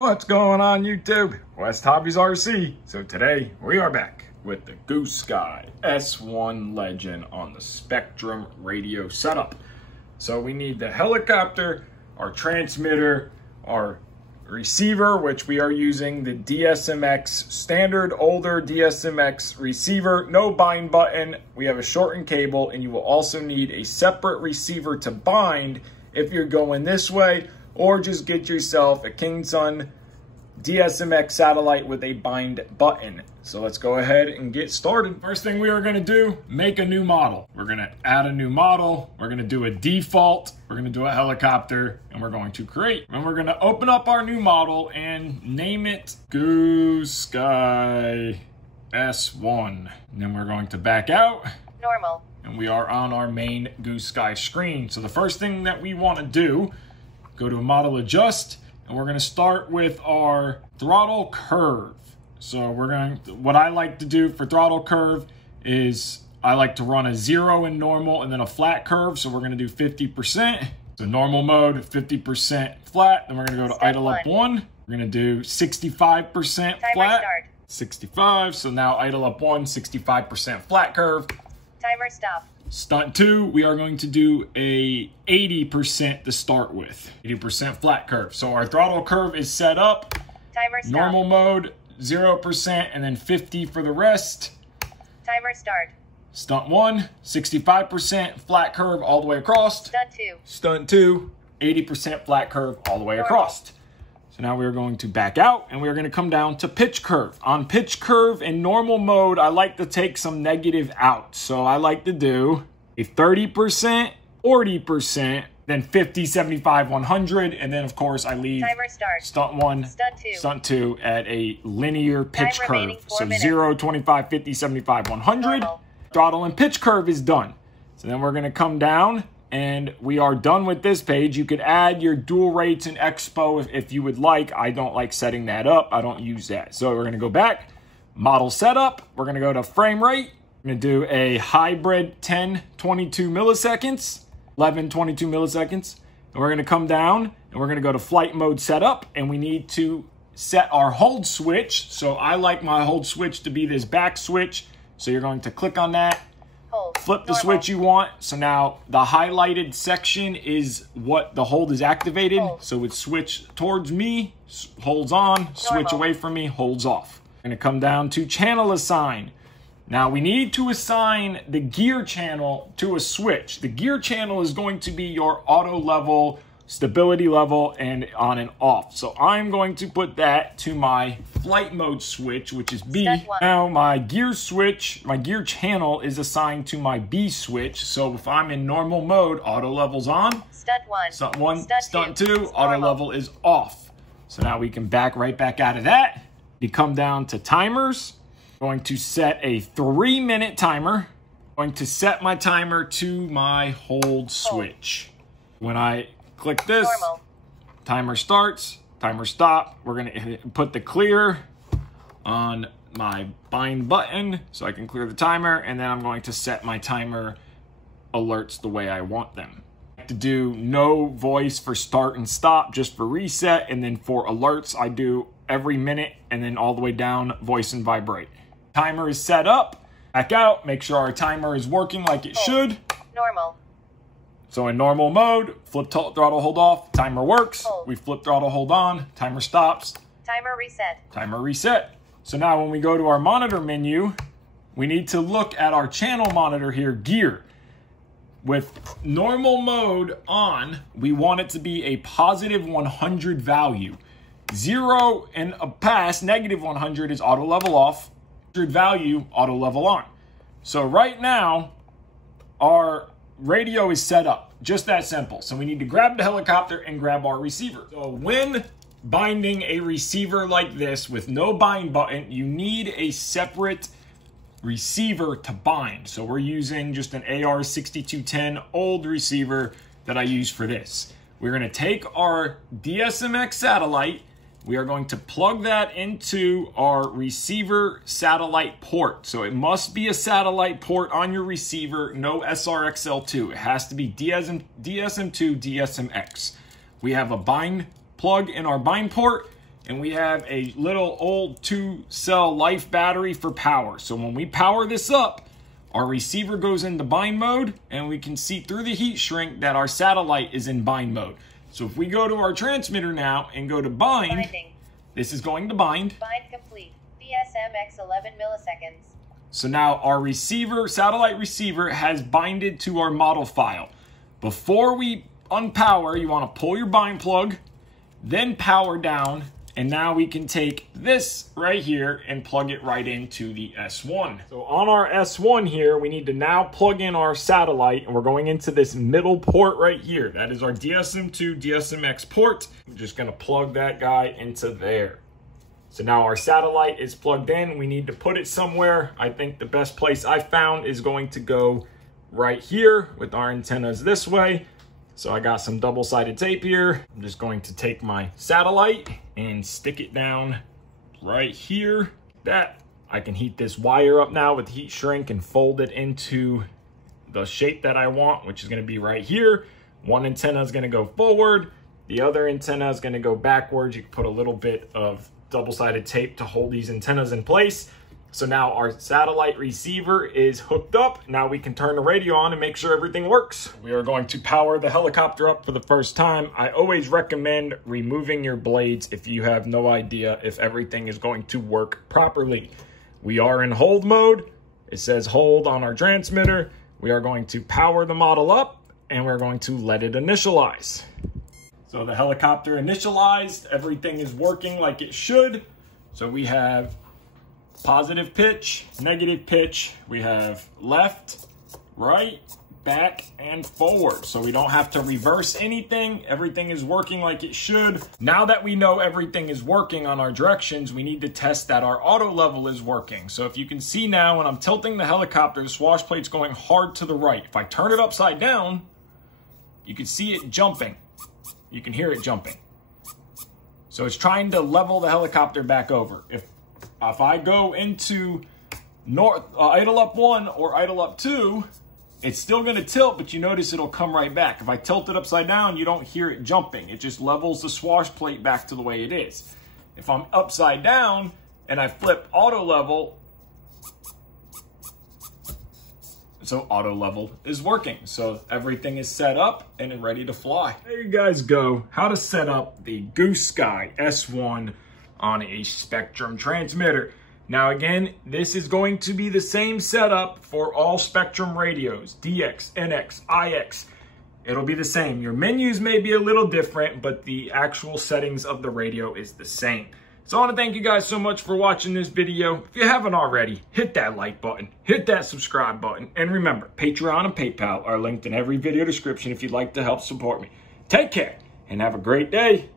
What's going on YouTube? WestHobbiesRC. So today we are back with the Goosky S1 Legend on the Spektrum radio setup. So we need the helicopter, our transmitter, our receiver, which we are using the DSMX standard older DSMX receiver, no bind button. We have a shortened cable, and you will also need a separate receiver to bind if you're going this way, or just get yourself a King-Sun DSMX satellite with a bind button. So let's go ahead and get started. First thing we are going to do, make a new model. We're going to add a new model. We're going to do a default. We're going to do a helicopter, and we're going to create. And we're going to open up our new model and name it Goosky S1. And then we're going to back out. Normal. And we are on our main Goosky screen. So the first thing that we want to do, go to model adjust, and we're going to start with our throttle curve. So what I like to do for throttle curve is I like to run a 0 in normal and then a flat curve. So we're going to do 50%. So normal mode, 50% flat. Then we're going to go to idle up 1. We're going to do 65% flat. 65. So now idle up 1, 65% flat curve. Timer stop. Stunt 2, we are going to do a 80% to start with. 80% flat curve. So our throttle curve is set up. Timer stop. Normal mode, 0%, and then 50 for the rest. Timer start. Stunt 1, 65% flat curve all the way across. Stunt 2. Stunt 2, 80% flat curve all the way across. So now we're going to back out, and we're going to come down to pitch curve. On pitch curve in normal mode, I like to take some negative out. So I like to do a 30%, 40%, then 50, 75, 100. And then, of course, I leave stunt 1, stunt 2 at a linear pitch curve. So 0, 25, 50, 75, 100. Throttle and pitch curve is done. So then we're going to come down, and we are done with this page. You could add your dual rates and expo if you would like. I don't like setting that up. I don't use that. So we're going to go back, model setup. We're going to go to frame rate. We're going to do a hybrid 10, 22 milliseconds, 11, 22 milliseconds. And we're going to come down, and we're going to go to flight mode setup, and we need to set our hold switch. So I like my hold switch to be this back switch. So you're going to click on that. Flip the switch you want. So now the highlighted section is what the hold is activated. So it switch towards me, holds on, switch away from me, holds off. I'm going to come down to channel assign. Now we need to assign the gear channel to a switch. The gear channel is going to be your auto level, stability level, and on and off. So I'm going to put that to my flight mode switch, which is B. Now my gear switch, my gear channel is assigned to my B switch. So if I'm in normal mode, auto level's on. Stunt 1. Stunt 1, stunt 2, auto level is off. So now we can back right back out of that. You come down to timers. Going to set a 3-minute timer. Going to set my timer to my hold switch. When I click this, timer starts, timer stop. We're going to put the clear on my bind button so I can clear the timer, and then I'm going to set my timer alerts the way I want them. To do no voice for start and stop, just for reset, and then for alerts I do every minute, and then all the way down voice and vibrate. Timer is set up. Back out, make sure our timer is working like it should. Normal. So in normal mode, flip throttle hold off, timer works. We flip throttle hold on, timer stops. Timer reset. Timer reset. So now when we go to our monitor menu, we need to look at our channel monitor here, gear. With normal mode on, we want it to be a positive 100 value. 0 and past negative 100 is auto level off. 100 value, auto level on. So right now, our radio is set up, just that simple. So we need to grab the helicopter and grab our receiver. So when binding a receiver like this with no bind button, you need a separate receiver to bind. So we're using just an AR6210 old receiver that I use for this. We're going to take our DSMX satellite. We are going to plug that into our receiver satellite port. So it must be a satellite port on your receiver, no SRXL2. It has to be DSM2, DSMX. We have a bind plug in our bind port, and we have a little old 2-cell life battery for power. So when we power this up, our receiver goes into bind mode, and we can see through the heat shrink that our satellite is in bind mode. So if we go to our transmitter now and go to bind, Binding. this is going to bind. Bind complete. BSMX 11 milliseconds. So now our receiver, satellite receiver, has binded to our model file. Before we unpower, you want to pull your bind plug, then power down, and now we can take this right here and plug it right into the S1. So on our S1 here, we need to now plug in our satellite, and we're going into this middle port right here. That is our DSM2 DSMX port. I'm just gonna plug that guy into there. So now our satellite is plugged in. We need to put it somewhere. I think the best place I found is going to go right here with our antennas this way. So I got some double-sided tape here. I'm just going to take my satellite and stick it down right here. That I can heat this wire up now with heat shrink and fold it into the shape that I want, which is gonna be right here. One antenna is gonna go forward. The other antenna is gonna go backwards. You can put a little bit of double-sided tape to hold these antennas in place. So now our satellite receiver is hooked up. Now we can turn the radio on and make sure everything works. We are going to power the helicopter up for the first time. I always recommend removing your blades if you have no idea if everything is going to work properly. We are in hold mode. It says hold on our transmitter. We are going to power the model up, and we're going to let it initialize. So the helicopter initialized, everything is working like it should. So we have positive pitch, negative pitch. We have left, right, back, and forward. So we don't have to reverse anything. Everything is working like it should. Now that we know everything is working on our directions, we need to test that our auto level is working. So if you can see now, when I'm tilting the helicopter, the swash plate's going hard to the right. If I turn it upside down, you can see it jumping. You can hear it jumping. So it's trying to level the helicopter back over. If I go into idle up 1 or idle up 2, it's still going to tilt, but you notice it'll come right back. If I tilt it upside down, you don't hear it jumping. It just levels the swash plate back to the way it is. If I'm upside down and I flip auto level, so auto level is working. So everything is set up and ready to fly. There you guys go. How to set up the Goosky S1 on a Spektrum transmitter. Now again, this is going to be the same setup for all Spektrum radios, DX, NX, IX. It'll be the same. Your menus may be a little different, but the actual settings of the radio is the same. So I want to thank you guys so much for watching this video. If you haven't already, hit that like button, hit that subscribe button, and remember, Patreon and PayPal are linked in every video description if you'd like to help support me. Take care and have a great day.